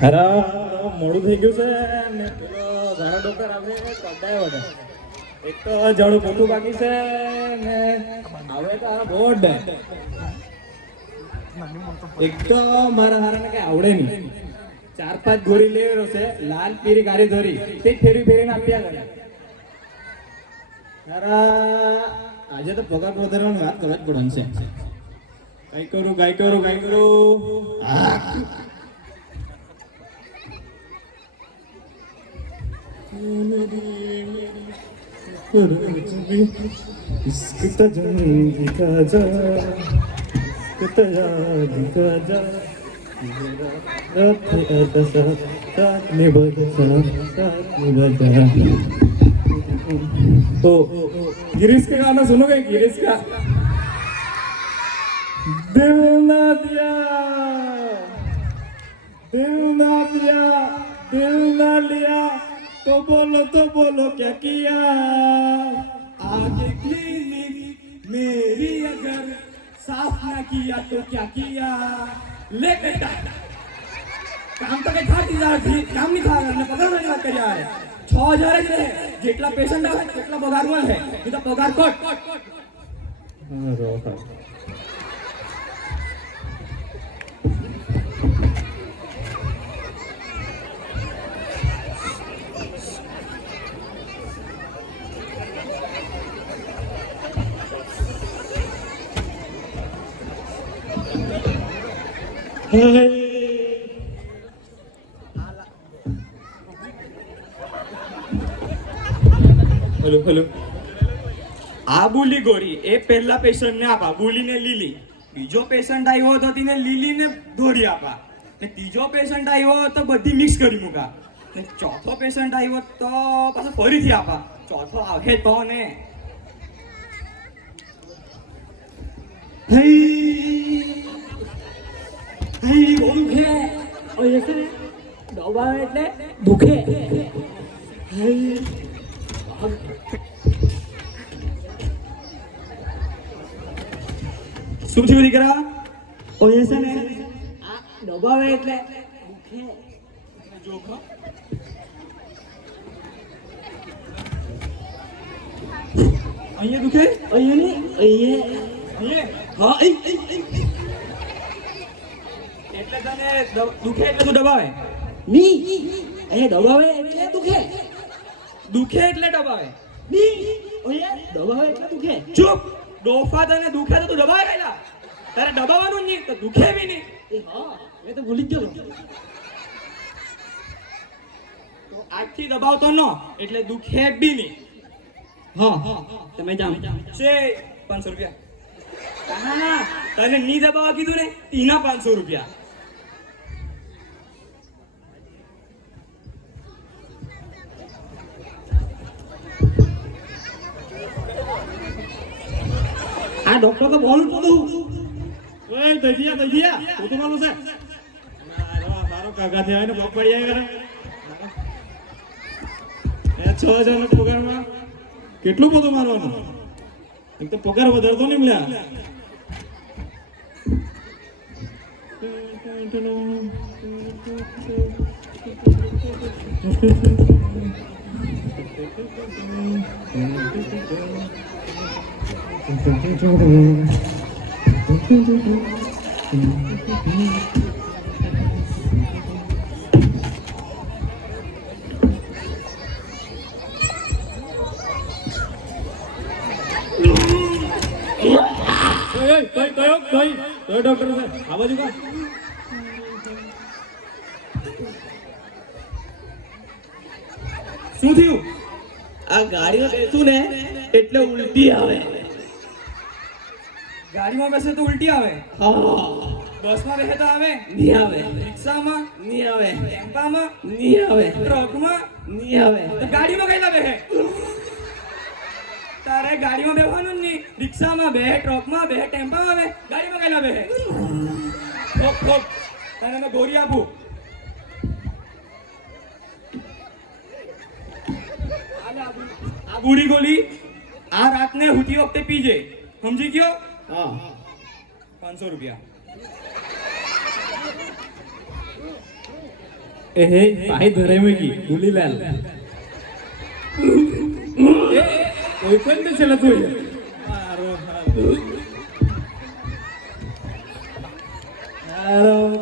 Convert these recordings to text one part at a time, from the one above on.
અરે મોડું થઈ ગયું છે ને પેલો ઘણો ડોક્ટર આવે કડાયો વડે એક તો જડું મોટું બાકી છે ને આવે તો આ બોર્ડ એક તો મારા હારાને કઈ આવડે નહીં 4-5 ગોળી લેવેલો છે લાલ પીરી ગાડી ધોરી તે ફેરી ફેરીને આપ્યા કરે અરે આજે તો પગાર વધારવાની વાત કરવા જ પડવાની છે કઈ કરું इश्क दिखा जा दिखा जा तो गिरीश का गाना सुनोगे गिरीश का दिल ना लिया तो बोलो क्या किया आगे क्लिनिक मेरी अगर साफ ना किया तो क्या किया ले बेटा काम तो कई काम नहीं था हमने पगार नहीं बात करी यार 6000 જ રહે જેટલા પેશન્ટ આવે એટલા પગાર મળે એ તો પગાર કટ હેલો આ બુલી ગોરી એ પહેલા પેશન્ટ ને આપા બુલી ને લીલી બીજો પેશન્ટ આવ્યો તો તેને લીલી ને ધોરી આપા ને ત્રીજો પેશન્ટ આવ્યો તો બધી મિક્સ કરી મૂકા ને ચોથો પેશન્ટ આવ્યો તો પાછો ફરીથી આપા ચોથો આવે તો ને બહુ દુખે દબાવે એટલે દુખે શું થયું દીકરા ઓય છે ને આ દબાવે એટલે દુખે જોખો અહીંયા દુખે અહીંયા નહીં અહીંયા હા એટલે તને દુખે એટલે તું દબાવે ની અહીંયા દબાવે એટલે દુખે એટલે દબાવે ની અહીંયા દબાવે એટલે દુખે ચૂપ ડોફા તને દુખે તો તું દબાવે ગયેલા તારે દબાવવાનું નહીં તો દુખે બી નહીં એ હા મેં તો ભૂલી જ ગયો તો આજથી દબાવતો ન એટલે દુખે બી નહીં હા તમે જાઓ છે 500 રૂપિયા ના તને નહીં દબાવવા કીધું ને એના 500 રૂપિયા આ ડોક્ટર તો બોલ પડું ઓય દજિયા તો માલું છે મારો કાકા થયા ને પગ પડી જાય કરે એ 6000 નો પગારમાં કેટલું બધું મારવાનું એક તો પગાર વધારતો નહીં મળ્યા કઈ ડોક્ટર છે આ બાજુ કા શું થયું આ ગાડીમાં બેસું ને એટલે ઉલટી આવે ગાડીમાં બેસે તો ઉલટી આવે હા બસમાં બેસે તો આવે નહીં આવે રિક્ષામાં નહીં આવે ટેમ્પામાં નહીં આવે ટ્રકમાં નહીં આવે તો ગાડીમાં કઈલા બેસે તારે ગાડીમાં બેસવાનું નહીં રિક્ષામાં બે ટ્રકમાં બે ટેમ્પામાં બે ગાડીમાં કઈલા બેસે ઠોક તને મેં ગોળી આપું આ બુરી ગોળી આ રાતને હુતી વખતે પીજે સમજી ગયો હા 500 રૂપિયા हे पाय धरे की गुलीलाल कोई पण दिसेल तू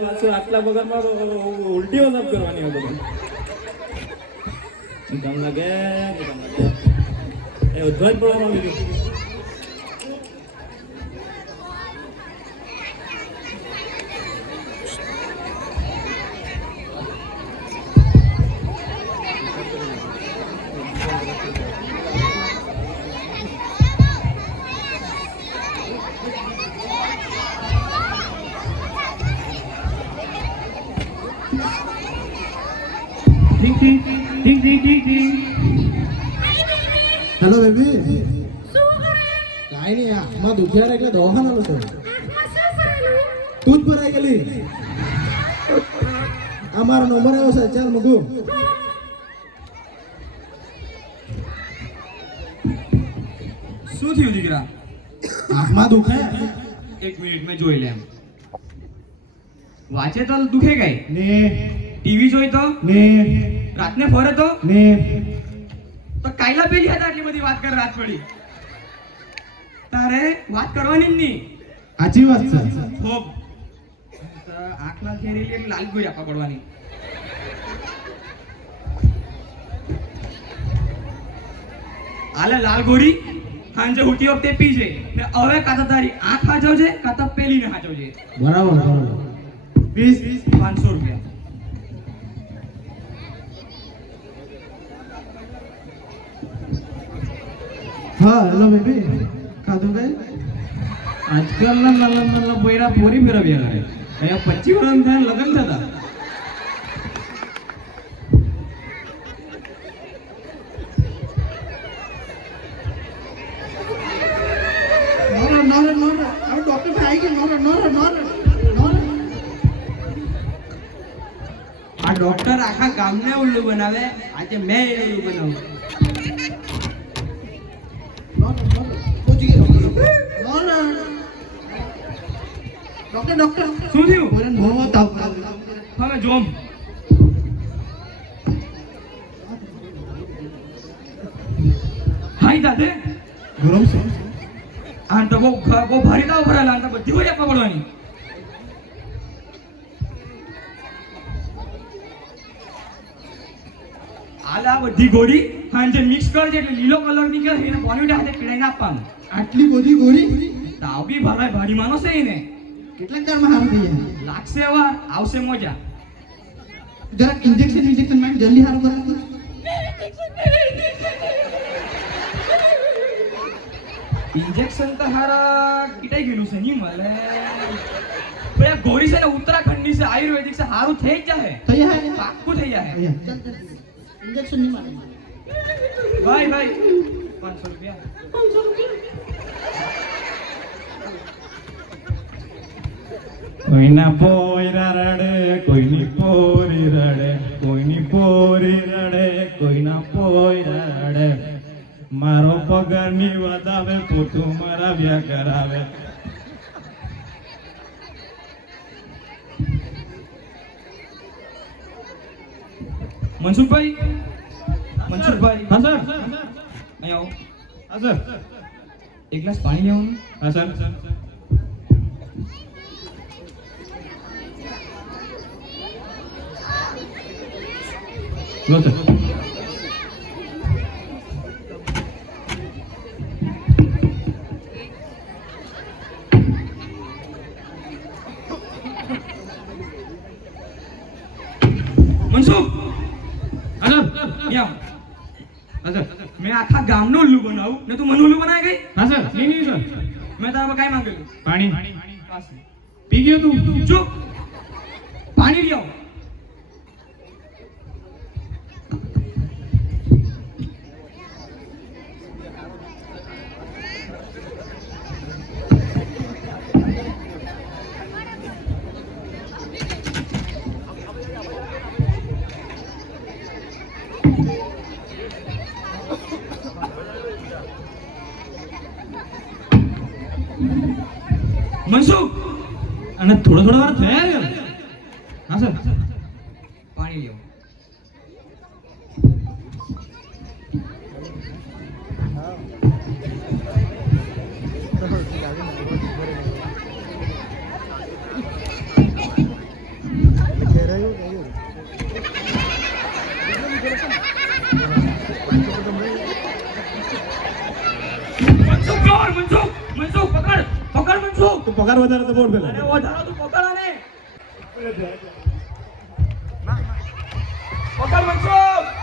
પાછું આટલા બગરમાં ઉલટીઓ સાફ કરવાની હોય બધું કામ લાગે એ ઉદ્ધવાજ પડવાનું બીજું હેલો બેબી કાઈ નહીં આંખમાં દુખ્યા એટલે દવાખાના લો તું જ ભરાઈ ગયેલી અમારો નંબર આવ્યો છે ચાલ મૂકું શું થયું દીકરા આંખમાં દુખે એક મિનિટ મેં જોઈ લે વાંચે તો દુખે કઈ ને ટીવી જોઈ તો ને રાતને ફરે તો ને તો કાયલા પેલી હતા આટલી બધી વાત કર રાત પડી તારે વાત કરવાની જ નહીં સાચી વાત છે હોપ આંખના ઘેરેલી એટલે લાલ ગોળી આપવા પડવાની આલે લાલ ગોળી હાંજે ઉઠી વખતે પીજે ને હવે કાતા તારી આંખ હાચવજે કાતા પેલીને હાચવજે બરાબર બરાબર 20 500 રૂપિયા હા હેલો બેબી ખાધું કઈ આજકાલના નાના નાના પોયરા પોરી ફેરવ્યા કરે અહીંયા 25 વર્ષ થાય લગ્ન થતા આ ડોક્ટર આખા ગામને ઉલ્લુ બનાવે આજે મેં ઉલ્લુ બનાવું ડોક્ટર શું થયું હવે જોમ હાઈ દાદે ગરમ છે આ તો બહુ ભારી દાવ ભરાલા આ તો બધી હોય આપવા પડવાની આલા બધી ગોળી હાંજે મિક્સ કરજે એટલે લીલો કલર નીકળે એને પોલીટ હાથે પીડાઈને આપવાનું આટલી બધી ગોળી તાવ બી ભારી માનો છે એને કેટલા દારમાં હારું થઈ જાય લાગશે એવા આવશે મજા જરાક ઇન્જેક્શન માં જલ્દી હારું કરો ઇન્જેક્શન તો હારા કીટાઈ ગયેલું છે નહીં મળે પણ આ ગોળી છે ને ઉત્તરાખંડની છે આયુર્વેદિક છે હારું થઈ જ જાય થઈ જાય પાક્કું થઈ જાય ઇન્જેક્શન નહીં મારે ભાઈ 500 રૂપિયા કોઈના પોયરા રડે કોઈની પોરી રડે કોઈની પોરી રડે કોઈના પોયરા રડે મારો પગારની વધાવે પોતું મરાવ્યા કરાવે મનસુખભાઈ હા સર અહીં આવો હા સર એક ગ્લાસ પાણી લેવાનું હા સર લો સર મનસુખ હા સર યામ હા સર મેં આખા ગામનો ઉલ્લુ બનાવું ને તું મને ઉલ્લુ બનાવી ગઈ હા સર નહીં સર મેં તારા કાંઈ માંગેલું પાણી પાસે પી ગયો તું ચૂપ પાણી લઈ આવો મનસુખ અને થોડો વાર થયા યાર હા સર પાણી લ્યો. મનસુખ જોર, મનસુખ, મનસુખ પકડ, પકડ મનસુખ. તું પગાર વધારે તો બોલ પેલા અરે વધારો તું પકડ આને. પકડ મનસુખ.